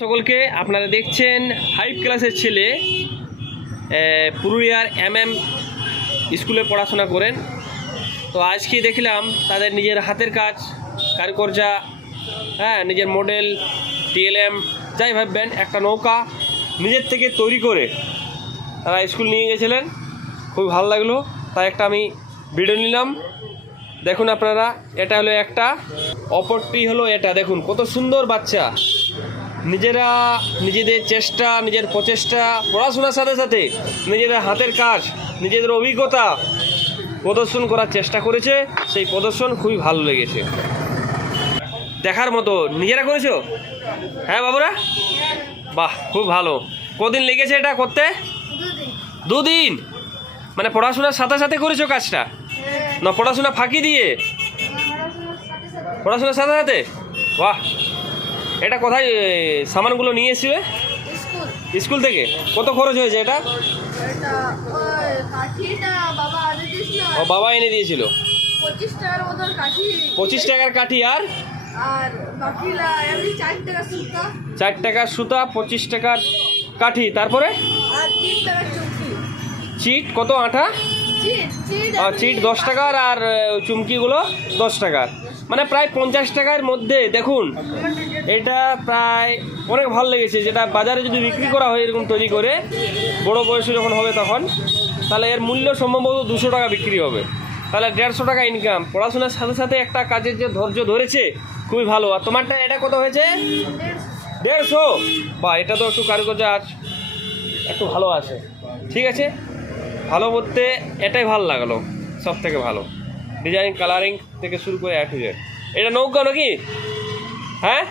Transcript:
সকলকে আপনারা দেখছেন ফাইভ ক্লাসের ছেলে পুরুলিয়ার এম এম স্কুলে পড়াশোনা করেন। তো আজকে দেখলাম তাদের নিজের হাতের কাজ কারুকর্যা হ্যাঁ নিজের মডেল, টিএলএম, যাই ভাববেন, একটা নৌকা নিজের থেকে তৈরি করে তারা স্কুল নিয়ে গেছিলেন। খুব ভালো লাগল, তাই একটা আমি ভিডিও নিলাম। দেখুন আপনারা, এটা হলো একটা, অপরটি হলো এটা, দেখুন, কত সুন্দর বাচ্চা। নিজেরা নিজেদের চেষ্টা নিজের প্রচেষ্টা পড়াশোনার সাথে সাথে নিজেদের হাতের কাজ নিজেদের অভিজ্ঞতা প্রদর্শন করার চেষ্টা করেছে। সেই প্রদর্শন খুবই ভালো লেগেছে। দেখার মতো নিজেরা করেছ? হ্যাঁ বাবুরা? বাহ খুব ভালো। কদিন লেগেছে এটা করতে? দুদিন। মানে পড়াশোনার সাথে সাথে করেছ কাজটা? না পড়াশোনা ফাঁকি দিয়ে? পড়াশোনার সাথে সাথে? বাহ এটা কোথায় সামানগুলো নিয়ে এসছিলে? স্কুল। থেকে? কত খরচ হয়েছে এটা? ও বাবা এনে দিয়েছিল। পঁচিশ টাকার কাঠি। আর? চার টাকার সুতা। পঁচিশ টাকার কাঠি। তারপরে? চিট কত আঠা? চিট দশ টাকার আর চুমকিগুলো দশ টাকার। মানে প্রায় পঞ্চাশ টাকার মধ্যে, দেখুন, এটা প্রায় অনেক ভালো লেগেছে, যেটা বাজারে যদি বিক্রি করা হয় এরকম তৈরি করে, বড় বয়সে যখন হবে তখন, তাহলে এর মূল্য সম্ভবত দুশো টাকা বিক্রি হবে। তাহলে দেড়শো টাকা ইনকাম পড়াশোনার সাথে সাথে একটা কাজের যে ধৈর্য ধরেছে, খুবই ভালো। আর তোমারটা এটা কত হয়েছে? দেড়শো? বা এটা তো একটু কারুকার্য আজ একটু ভালো আছে। ঠিক আছে? ভালো বলতে এটাই ভালো লাগল সব থেকে ভালো। ডিজাইন কালারিং থেকে শুরু করে এক হাজার এটা নৌকা নাকি? হ্যাঁ?